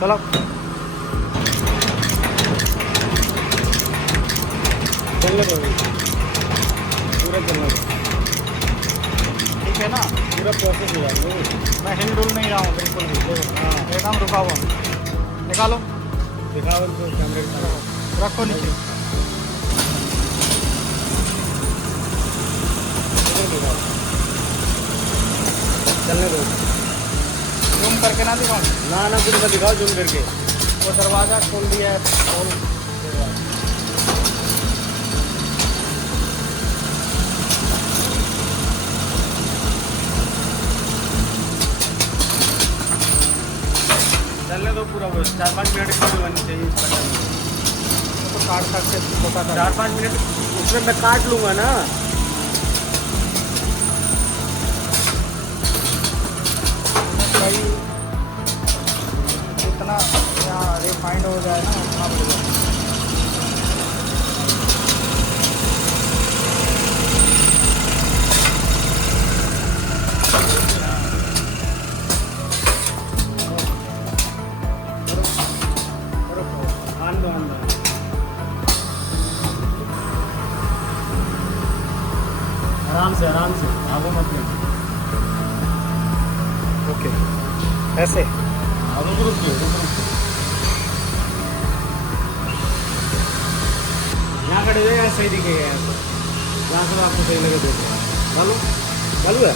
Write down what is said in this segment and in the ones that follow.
चलो चलने दो, पूरा चलने दो, ठीक है ना। पूरा प्रोसेस हो जाएगा। मैं हिल डुल नहीं रहा हूँ बिल्कुल भी। देखो हाँ एकदम रुका हुआ, निकालो, दिखाओ उनको कैमरे के सामने। रखो नीचे। इधर दिखाओ, चलने दो। जूम करके ना दिखाऊँ। ना ना कुछ मत दिखाओ जूम करके। वो दरवाज़ा खोल दिया है, खोल। चलने दो पूरा, वो 4-5 मिनट की वीडियो बननी चाहिए इसका टाइम। तो काट सकते छोटा था। 4-5 मिनट उसमें मैं काट लूँगा ना। भाई जितना यहाँ रिफाइंड हो जाए ना उतना बढ़िया। आन दो, आन दो। आराम से आगो मत ले। ओके ऐसे रुक यहाँ खड़े हुए, यहाँ सही दिखेगा। यहाँ से आपको सही लगे देखो। मालूम है।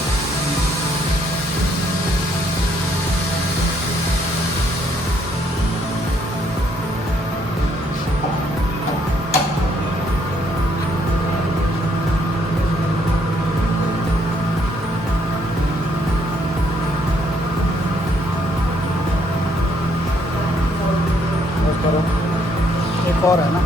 बस करो, एक और है ना।